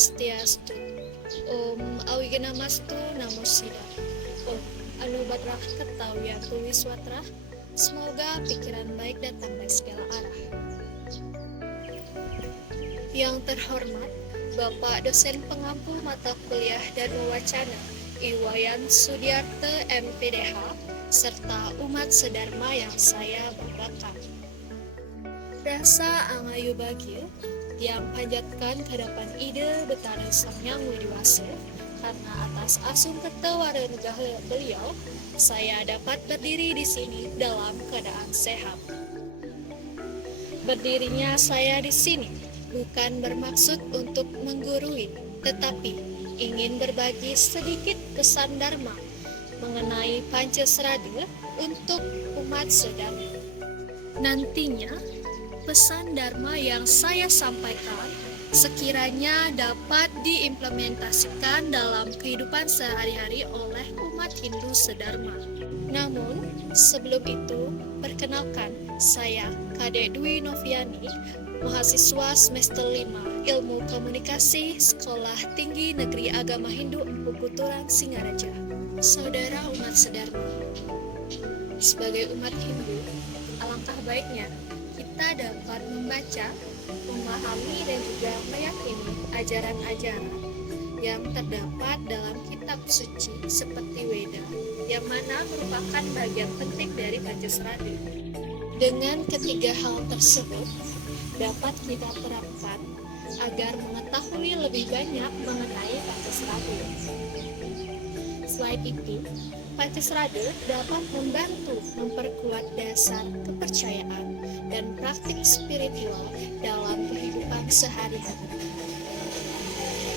Swastiastu. Om Awigana-mastu Namo Sida. Om Anu Badrah Ketawian Tulis Watrah. Semoga pikiran baik datang dari segala arah. Yang terhormat Bapak dosen pengampu mata kuliah dan wacana Iwayan Sudiarte MPDH serta umat sedharma yang saya banggakan. Rasa angayu bagil yang panjatkan ke hadapan ide betara Sang Hyang Widiwasa, karena atas asung ketewara negah beliau, saya dapat berdiri di sini dalam keadaan sehat. Berdirinya saya di sini bukan bermaksud untuk menggurui, tetapi ingin berbagi sedikit pesan Dharma mengenai Pancasrada untuk umat sedharma. Nantinya, pesan Dharma yang saya sampaikan sekiranya dapat diimplementasikan dalam kehidupan sehari-hari oleh umat Hindu sedharma. Namun, sebelum itu, perkenalkan, saya Kadek Dwi Noviani, mahasiswa semester 5 Ilmu Komunikasi Sekolah Tinggi Negeri Agama Hindu Empu Kuturan Singaraja. Saudara umat sedharma, sebagai umat Hindu, alangkah baiknya kita dapat membaca, memahami dan juga meyakini ajaran-ajaran yang terdapat dalam kitab suci seperti Weda, yang mana merupakan bagian penting dari Pancasrada. Dengan ketiga hal tersebut dapat kita terapkan agar mengetahui lebih banyak mengenai Pancasrada. Selain itu, Pancasrada dapat membantu memperkuat dasar kepercayaan dan praktik spiritual dalam kehidupan sehari-hari.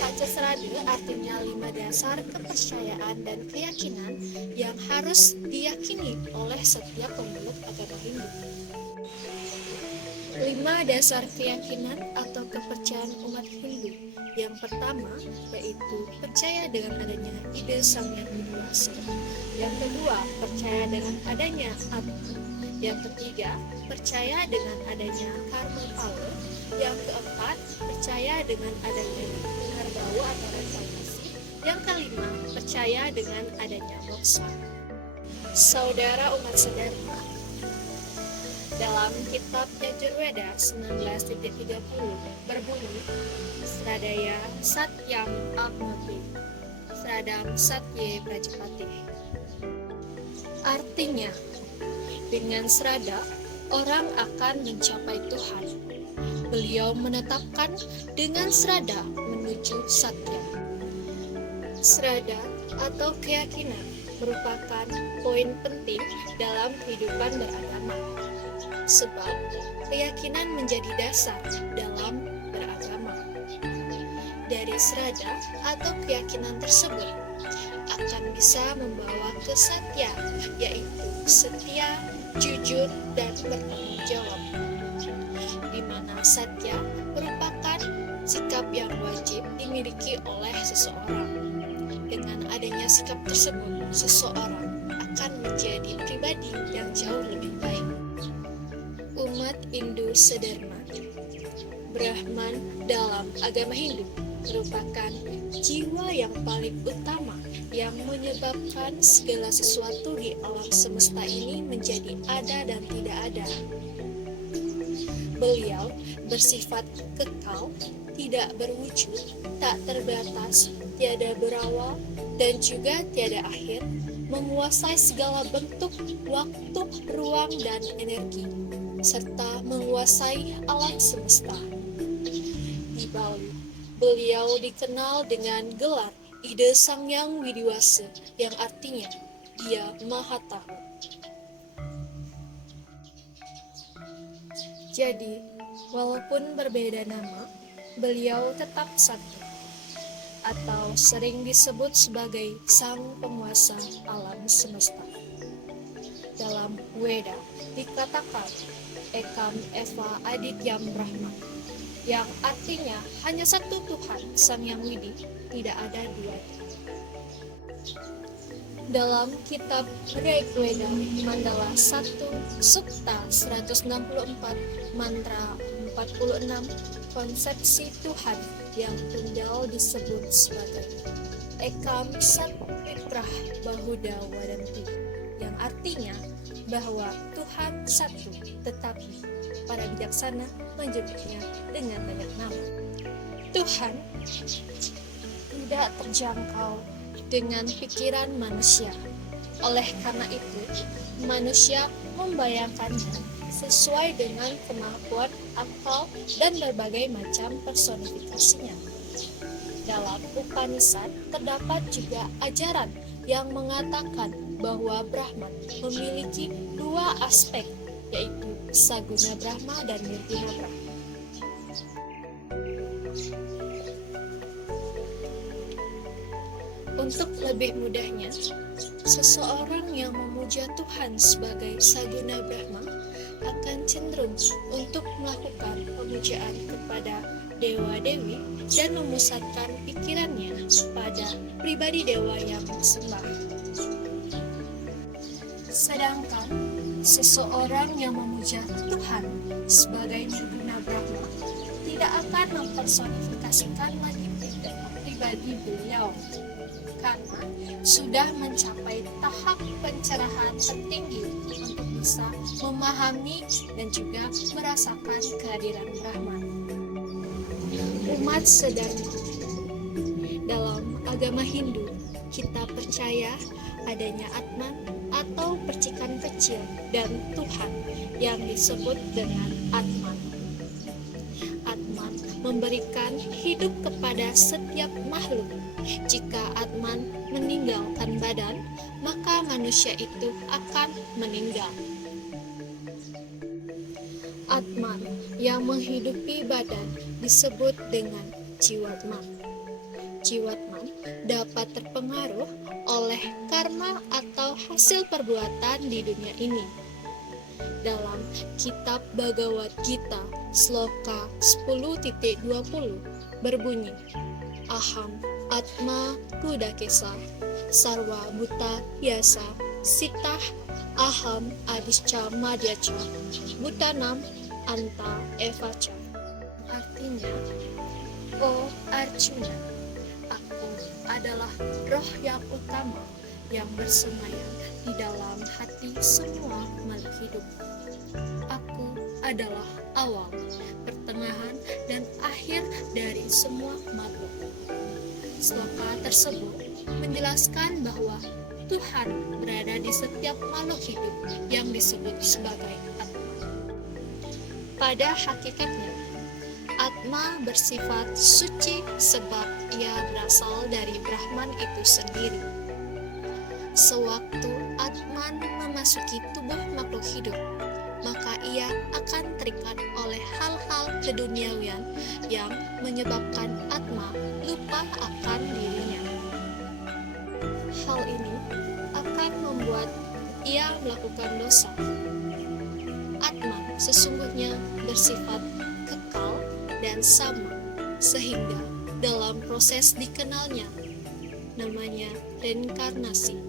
Pancasrada artinya 5 dasar kepercayaan dan keyakinan yang harus diyakini oleh setiap pemeluk agama Hindu. 5 dasar keyakinan atau kepercayaan umat Hindu. Yang pertama yaitu percaya dengan adanya ide Sang Hyang Widiwasa. Yang kedua, percaya dengan adanya Atma. Yang ketiga, percaya dengan adanya karma power. Yang keempat, percaya dengan adanya harbawa atau reinkarnasi. Yang kelima, percaya dengan adanya moksa. Saudara umat sedharma, dalam kitab Yajurveda 19.30 berbunyi, Sradaya Satyam Apnoti, Sradam Satye Prajapati. Artinya, dengan Srada, orang akan mencapai Tuhan. Beliau menetapkan dengan Srada menuju Satya. Srada atau keyakinan merupakan poin penting dalam kehidupan beragama. Sebab keyakinan menjadi dasar dalam beragama. Dari Srada atau keyakinan tersebut akan bisa membawa ke Satya, yaitu setia, jujur, dan bertanggung jawab. Di mana Satya merupakan sikap yang wajib dimiliki oleh seseorang. Dengan adanya sikap tersebut, seseorang akan menjadi pribadi yang jauh lebih baik. Umat Hindu sedharma, Brahman dalam agama Hindu merupakan jiwa yang paling utama yang menyebabkan segala sesuatu di alam semesta ini menjadi ada dan tidak ada. Beliau bersifat kekal, tidak berwujud, tak terbatas, tiada berawal, dan juga tiada akhir, menguasai segala bentuk, waktu, ruang, dan energi, serta menguasai alam semesta. Di Bali, beliau dikenal dengan gelar Ide Sang Hyang Widiwasa, yang artinya Dia Maha Tahu. Jadi, walaupun berbeda nama, beliau tetap satu, atau sering disebut sebagai Sang Penguasa Alam Semesta. Dalam Weda dikatakan Ekam Eva Adityam Brahma, yang artinya hanya satu Tuhan, Sang Hyang Widi, tidak ada duanya. Dalam kitab Rig Veda Mandala 1 Sukta 164 Mantra 46, konsepsi Tuhan yang tunggal disebut sebagai Ekam Sat Wiprah Bahuda Wadanti, yang artinya bahwa Tuhan satu, tetapi para bijaksana menyebutnya dengan banyak nama. Tuhan tidak terjangkau dengan pikiran manusia. Oleh karena itu, manusia membayangkannya sesuai dengan kemampuan akal dan berbagai macam personifikasinya. Dalam Upanishad terdapat juga ajaran yang mengatakan bahwa Brahman memiliki dua aspek, yaitu Saguna Brahma dan Nirguna Brahma. Untuk lebih mudahnya, seseorang yang memuja Tuhan sebagai Saguna Brahma akan cenderung untuk melakukan pemujaan kepada dewa-dewi dan memusatkan pikirannya pada pribadi dewa yang disembah. Sedangkan seseorang yang memuja Tuhan sebagai Nirguna Brahma tidak akan mempersonifikasikan lagi pribadi beliau, karena sudah mencapai tahap pencerahan tertinggi untuk bisa memahami dan juga merasakan kehadiran Brahman. Umat sedang dalam agama Hindu, kita percaya adanya Atman atau percikan kecil dan Tuhan yang disebut dengan Atman. Atman memberikan hidup kepada setiap makhluk. Jika Atman meninggalkan badan, maka manusia itu akan meninggal. Atman yang menghidupi badan disebut dengan Jiwatman. Jiwatman dapat terpengaruh oleh karma atau hasil perbuatan di dunia ini. Dalam kitab Bhagavad Gita, sloka 10.20 berbunyi, Aham Atma Kudakesa Sarwa Buta Yasa Sitah Aham Adisca Madyaca Butanam Anta Evaca. Artinya, Oh Arjuna, aku adalah roh yang utama yang bersemayam di dalam hati semua makhluk hidup. Aku adalah awal, pertengahan, dan akhir dari semua makhluk. Sloka tersebut menjelaskan bahwa Tuhan berada di setiap makhluk hidup yang disebut sebagai Atma. Pada hakikatnya, Atma bersifat suci sebab ia berasal dari Brahman itu sendiri. Sewaktu Atman memasuki tubuh makhluk hidup, maka ia akan terikat oleh hal-hal keduniawian yang menyebabkan Atma lupa akan dirinya. Hal ini akan membuat ia melakukan dosa. Atma sesungguhnya bersifat kekal dan sama, sehingga dalam proses dikenalnya namanya reinkarnasi,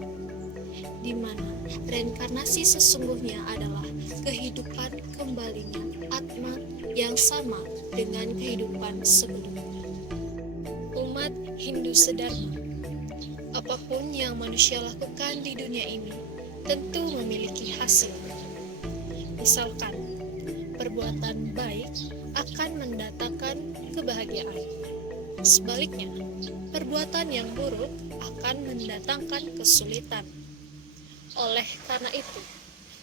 di mana reinkarnasi sesungguhnya adalah kehidupan kembalinya Atma yang sama dengan kehidupan sebelumnya. Umat Hindu Sedharma, apapun yang manusia lakukan di dunia ini tentu memiliki hasil. Misalkan, perbuatan baik akan mendatangkan kebahagiaan. Sebaliknya, perbuatan yang buruk akan mendatangkan kesulitan. Oleh karena itu,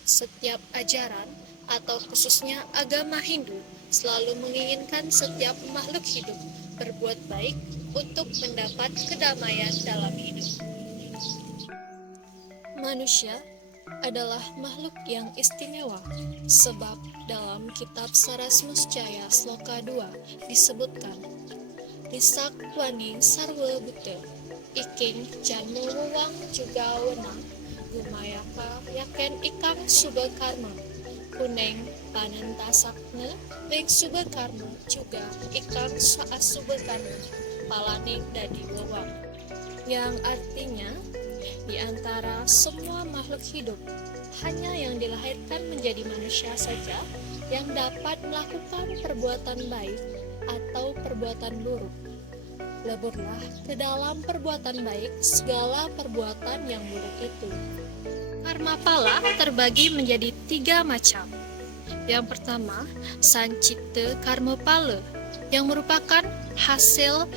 setiap ajaran atau khususnya agama Hindu selalu menginginkan setiap makhluk hidup berbuat baik untuk mendapat kedamaian dalam hidup. Manusia adalah makhluk yang istimewa, sebab dalam kitab Sarasmuscaya sloka 2 disebutkan, Risak wani sarwa buta, iking janmu wewang juga wenang, gumayaka yaken ikang subakarma, kuneng panentasakne, baik subakarma juga ikang saas subakarma, palaning dadi wewang. Yang artinya, di antara semua makhluk hidup, hanya yang dilahirkan menjadi manusia saja yang dapat melakukan perbuatan baik atau perbuatan buruk. Leburlah ke dalam perbuatan baik segala perbuatan yang buruk itu. Karma pala terbagi menjadi 3 macam. Yang pertama, sancipta karma pala, yang merupakan hasil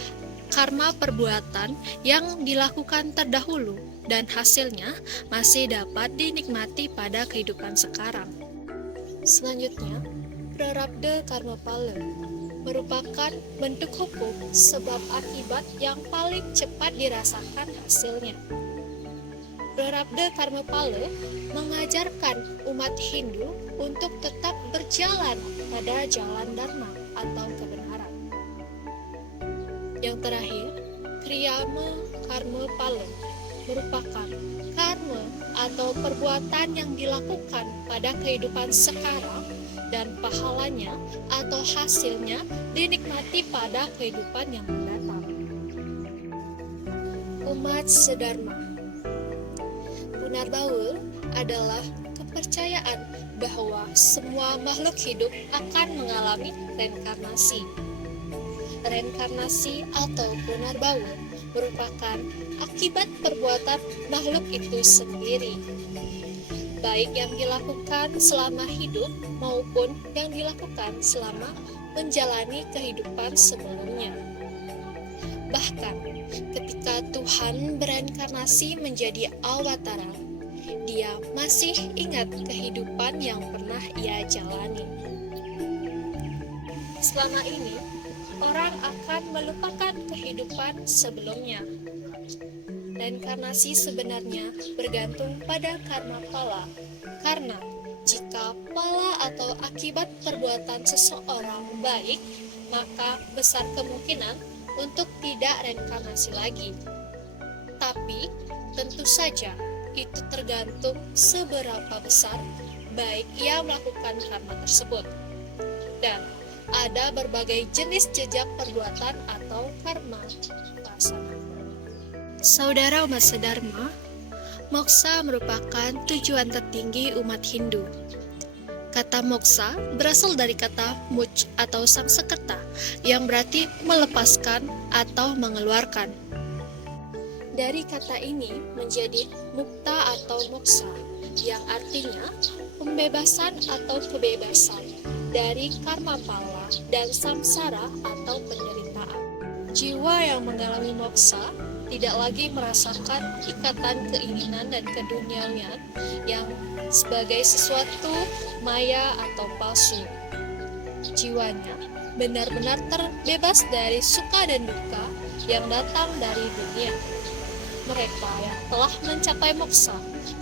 karma perbuatan yang dilakukan terdahulu dan hasilnya masih dapat dinikmati pada kehidupan sekarang. Selanjutnya, prarabdha karma pala merupakan bentuk hukum sebab akibat yang paling cepat dirasakan hasilnya. Prarabdha karma pala mengajarkan umat Hindu untuk tetap berjalan pada jalan dharma atau kebenaran. Yang terakhir, kriyama karma pala merupakan karma atau perbuatan yang dilakukan pada kehidupan sekarang dan pahalanya atau hasilnya dinikmati pada kehidupan yang mendatang. Umat sedharma. Punarbaul adalah kepercayaan bahwa semua makhluk hidup akan mengalami reinkarnasi. Reinkarnasi atau punarbaul merupakan akibat perbuatan makhluk itu sendiri, baik yang dilakukan selama hidup maupun yang dilakukan selama menjalani kehidupan sebelumnya. Bahkan ketika Tuhan bereinkarnasi menjadi awatara, Dia masih ingat kehidupan yang pernah Ia jalani. Selama ini, orang akan melupakan kehidupan sebelumnya. Reinkarnasi sebenarnya bergantung pada karma pala, karena jika pala atau akibat perbuatan seseorang baik, maka besar kemungkinan untuk tidak reinkarnasi lagi. Tapi tentu saja itu tergantung seberapa besar baik ia melakukan karma tersebut. Dan ada berbagai jenis jejak perbuatan atau karma pasana. Saudara umat sedharma, moksa merupakan tujuan tertinggi umat Hindu. Kata moksa berasal dari kata much atau Sanskerta yang berarti melepaskan atau mengeluarkan. Dari kata ini menjadi mukta atau moksa yang artinya pembebasan atau kebebasan dari karma pala dan samsara atau penderitaan. Jiwa yang mengalami moksa tidak lagi merasakan ikatan keinginan dan keduniawian yang sebagai sesuatu maya atau palsu. Jiwanya benar-benar terbebas dari suka dan duka yang datang dari dunia. Mereka yang telah mencapai moksa,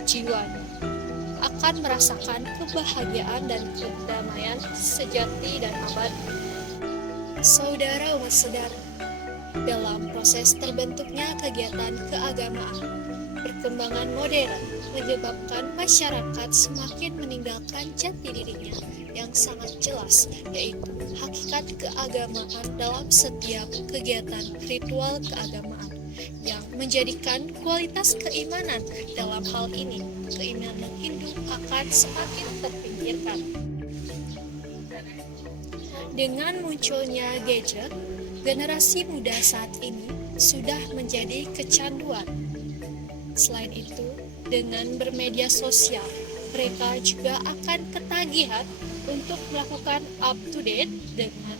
jiwanya akan merasakan kebahagiaan dan kedamaian sejati dan abadi. Saudara umat sedharma, dalam proses terbentuknya kegiatan keagamaan, perkembangan modern menyebabkan masyarakat semakin meninggalkan jati dirinya yang sangat jelas, yaitu hakikat keagamaan dalam setiap kegiatan ritual keagamaan yang menjadikan kualitas keimanan dalam hal ini, keimanan Hindu akan semakin terpinggirkan. Dengan munculnya gadget, generasi muda saat ini sudah menjadi kecanduan. Selain itu, dengan bermedia sosial, mereka juga akan ketagihan untuk melakukan up-to-date dengan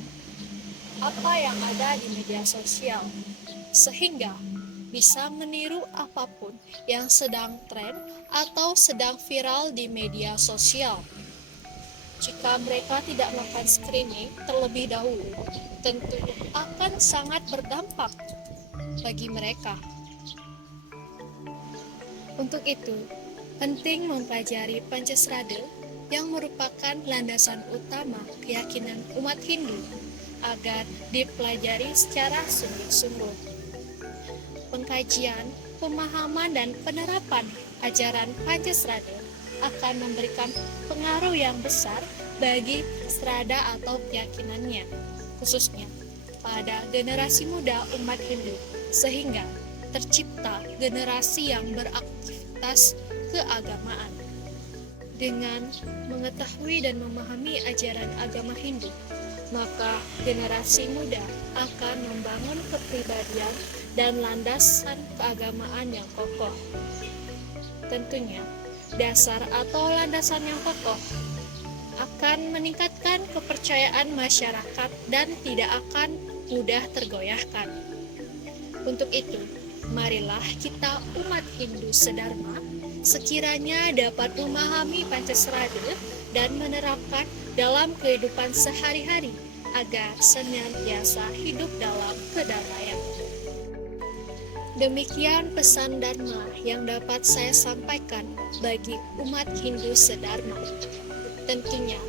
apa yang ada di media sosial, sehingga bisa meniru apapun yang sedang tren atau sedang viral di media sosial. Jika mereka tidak melakukan screening terlebih dahulu, tentu akan sangat berdampak bagi mereka. Untuk itu, penting mempelajari Pancasrada yang merupakan landasan utama keyakinan umat Hindu agar dipelajari secara sungguh-sungguh. Pengkajian, pemahaman, dan penerapan ajaran Pancasrada akan memberikan pengaruh yang besar bagi strada atau keyakinannya, khususnya pada generasi muda umat Hindu, sehingga tercipta generasi yang beraktivitas keagamaan. Dengan mengetahui dan memahami ajaran agama Hindu, maka generasi muda akan membangun kepribadian dan landasan keagamaan yang kokoh. Tentunya, dasar atau landasan yang kokoh akan meningkatkan kepercayaan masyarakat dan tidak akan mudah tergoyahkan. Untuk itu, marilah kita umat Hindu sedharma sekiranya dapat memahami Pancasila dan menerapkan dalam kehidupan sehari-hari agar senantiasa hidup dalam kedamaian. Demikian pesan Dharma yang dapat saya sampaikan bagi umat Hindu sedharma. Tentunya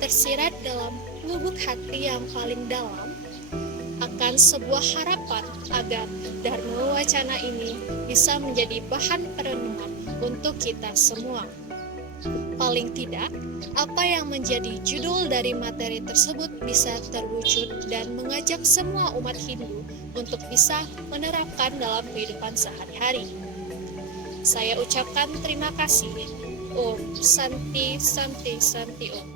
tersirat dalam lubuk hati yang paling dalam akan sebuah harapan agar Dharma Wacana ini bisa menjadi bahan perenungan untuk kita semua. Paling tidak, apa yang menjadi judul dari materi tersebut bisa terwujud dan mengajak semua umat Hindu untuk bisa menerapkan dalam kehidupan sehari-hari. Saya ucapkan terima kasih. Om Santi Santi Santi Om.